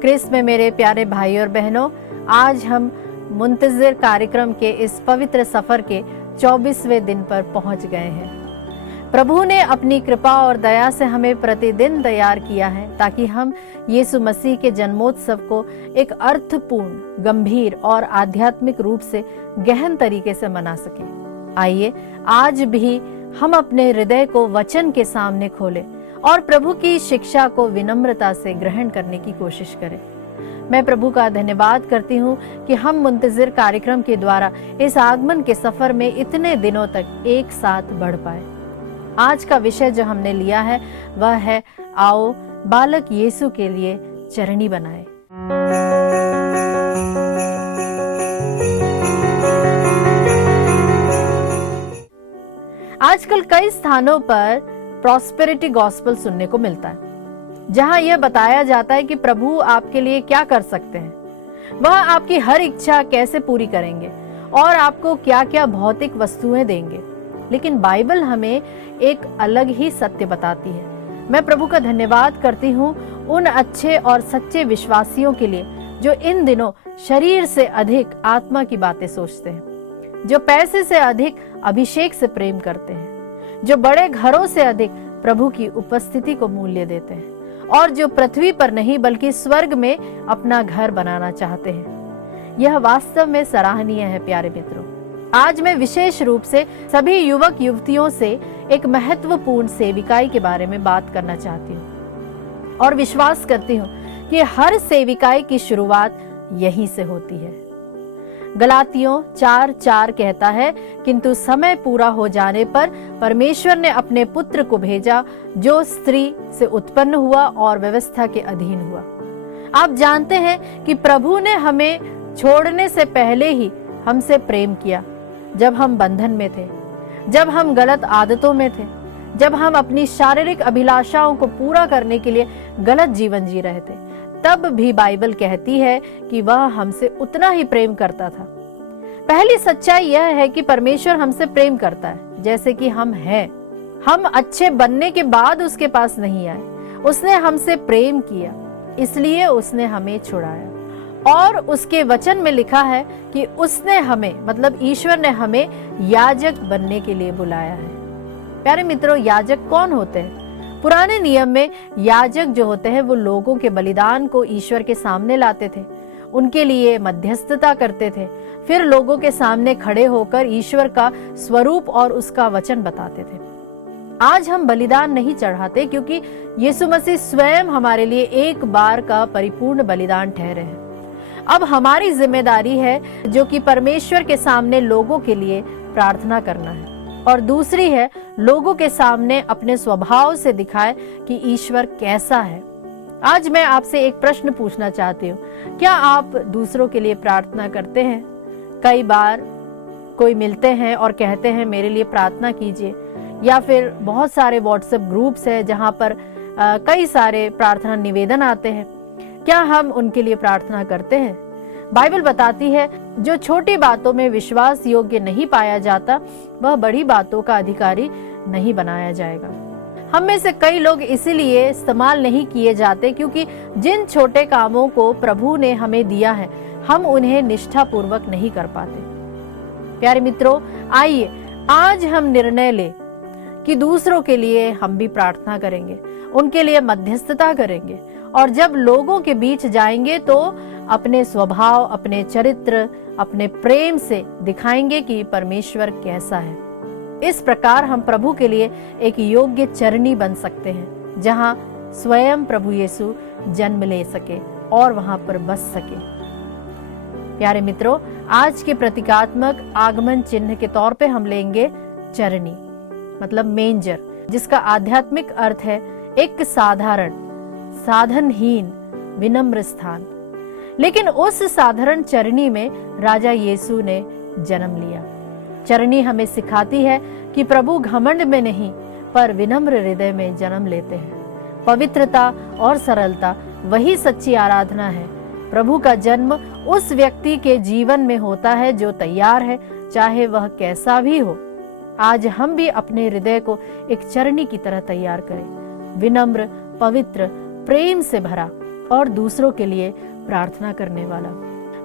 क्रिस्त में मेरे प्यारे भाई और बहनों, आज हम मुंतज़िर कार्यक्रम के इस पवित्र सफर के 24वें दिन पर पहुंच गए हैं। प्रभु ने अपनी कृपा और दया से हमें प्रतिदिन तैयार किया है ताकि हम यीशु मसीह के जन्मोत्सव को एक अर्थपूर्ण, गंभीर और आध्यात्मिक रूप से गहन तरीके से मना सकें। आइए आज भी हम अपने हृदय को वचन के सामने खोलें और प्रभु की शिक्षा को विनम्रता से ग्रहण करने की कोशिश करें। मैं प्रभु का धन्यवाद करती हूँ कि हम मुंतज़िर कार्यक्रम के द्वारा इस आगमन के सफर में इतने दिनों तक एक साथ बढ़ पाए। आज का विषय जो हमने लिया है वह है, आओ बालक यीशु के लिए चरनी बनाए। आजकल कई स्थानों पर प्रॉस्पेरिटी गॉस्पेल सुनने को मिलता है, जहां यह बताया जाता है कि प्रभु आपके लिए क्या कर सकते हैं, वह आपकी हर इच्छा कैसे पूरी करेंगे और आपको क्या क्या भौतिक वस्तुएं देंगे। लेकिन बाइबल हमें एक अलग ही सत्य बताती है। मैं प्रभु का धन्यवाद करती हूँ उन अच्छे और सच्चे विश्वासियों के लिए जो इन दिनों शरीर से अधिक आत्मा की बातें सोचते हैं, जो पैसे से अधिक अभिषेक से प्रेम करते हैं, जो बड़े घरों से अधिक प्रभु की उपस्थिति को मूल्य देते हैं और जो पृथ्वी पर नहीं बल्कि स्वर्ग में अपना घर बनाना चाहते हैं। यह वास्तव में सराहनीय है। प्यारे मित्रों, आज मैं विशेष रूप से सभी युवक युवतियों से एक महत्वपूर्ण सेविकाई के बारे में बात करना चाहती हूँ और विश्वास करती हूँ कि हर सेविकाई की शुरुआत यहीं से होती है। गलातियों 4:4 कहता है, किंतु समय पूरा हो जाने पर परमेश्वर ने अपने पुत्र को भेजा जो स्त्री से उत्पन्न हुआ और व्यवस्था के अधीन हुआ। आप जानते हैं कि प्रभु ने हमें छोड़ने से पहले ही हमसे प्रेम किया। जब हम बंधन में थे, जब हम गलत आदतों में थे, जब हम अपनी शारीरिक अभिलाषाओं को पूरा करने के लिए गलत जीवन जी रहे थे, तब भी बाइबल कहती है कि वह हमसे उतना ही प्रेम करता था। पहली सच्चाई यह है कि परमेश्वर हमसे प्रेम करता है जैसे कि हम हैं। हम अच्छे बनने के बाद उसके पास नहीं आए, उसने हमसे प्रेम किया, इसलिए उसने हमें छुड़ाया। और उसके वचन में लिखा है कि उसने हमें, मतलब ईश्वर ने हमें याजक बनने के लिए बुलाया है। प्यारे मित्रों, याजक कौन होते हैं? पुराने नियम में याजक जो होते हैं वो लोगों के बलिदान को ईश्वर के सामने लाते थे, उनके लिए मध्यस्थता करते थे, फिर लोगों के सामने खड़े होकर ईश्वर का स्वरूप और उसका वचन बताते थे। आज हम बलिदान नहीं चढ़ाते क्योंकि यीशु मसीह स्वयं हमारे लिए एक बार का परिपूर्ण बलिदान ठहरे हैं। अब हमारी जिम्मेदारी है जो कि परमेश्वर के सामने लोगों के लिए प्रार्थना करना है, और दूसरी है लोगों के सामने अपने स्वभाव से दिखाए कि ईश्वर कैसा है। आज मैं आपसे एक प्रश्न पूछना चाहती हूँ, क्या आप दूसरों के लिए प्रार्थना करते हैं? कई बार कोई मिलते हैं और कहते हैं मेरे लिए प्रार्थना कीजिए, या फिर बहुत सारे व्हाट्सएप ग्रुप्स हैं जहाँ पर कई सारे प्रार्थना निवेदन आते हैं। क्या हम उनके लिए प्रार्थना करते हैं? बाइबल बताती है जो छोटी बातों में विश्वास योग्य नहीं पाया जाता वह बड़ी बातों का अधिकारी नहीं बनाया जाएगा। हम में से कई लोग इसीलिए इस्तेमाल नहीं किए जाते क्योंकि जिन छोटे कामों को प्रभु ने हमें दिया है हम उन्हें निष्ठापूर्वक नहीं कर पाते। प्यारे मित्रों, आइए आज हम निर्णय लें कि दूसरों के लिए हम भी प्रार्थना करेंगे, उनके लिए मध्यस्थता करेंगे, और जब लोगों के बीच जाएंगे तो अपने स्वभाव, अपने चरित्र, अपने प्रेम से दिखाएंगे कि परमेश्वर कैसा है। इस प्रकार हम प्रभु के लिए एक योग्य चरनी बन सकते हैं जहां स्वयं प्रभु यीशु जन्म ले सके और वहां पर बस सके। प्यारे मित्रों, आज के प्रतीकात्मक आगमन चिन्ह के तौर पे हम लेंगे चरनी, मतलब मेंजर, जिसका आध्यात्मिक अर्थ है एक साधारण, साधनहीन, विनम्र स्थान। लेकिन उस साधारण चरनी में राजा यीशु ने जन्म लिया। चरनी हमें सिखाती है कि प्रभु घमंड में नहीं पर विनम्र हृदय में जन्म लेते हैं। पवित्रता और सरलता वही सच्ची आराधना है। प्रभु का जन्म उस व्यक्ति के जीवन में होता है जो तैयार है, चाहे वह कैसा भी हो। आज हम भी अपने हृदय को एक चरनी की तरह तैयार करें, विनम्र, पवित्र, प्रेम से भरा और दूसरों के लिए प्रार्थना करने वाला।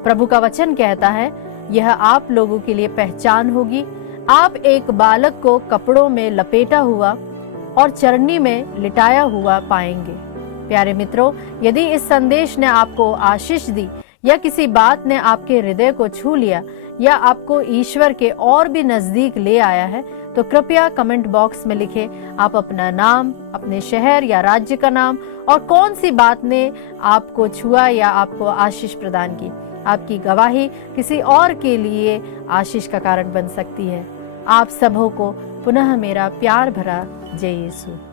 प्रभु का वचन कहता है, यह आप लोगों के लिए पहचान होगी, आप एक बालक को कपड़ों में लपेटा हुआ और चरनी में लिटाया हुआ पाएंगे। प्यारे मित्रों, यदि इस संदेश ने आपको आशीष दी या किसी बात ने आपके हृदय को छू लिया या आपको ईश्वर के और भी नजदीक ले आया है, तो कृपया कमेंट बॉक्स में लिखें आप अपना नाम, अपने शहर या राज्य का नाम और कौन सी बात ने आपको छुआ या आपको आशीष प्रदान की। आपकी गवाही किसी और के लिए आशीष का कारण बन सकती है। आप सबों को पुनः मेरा प्यार भरा जय यीशु।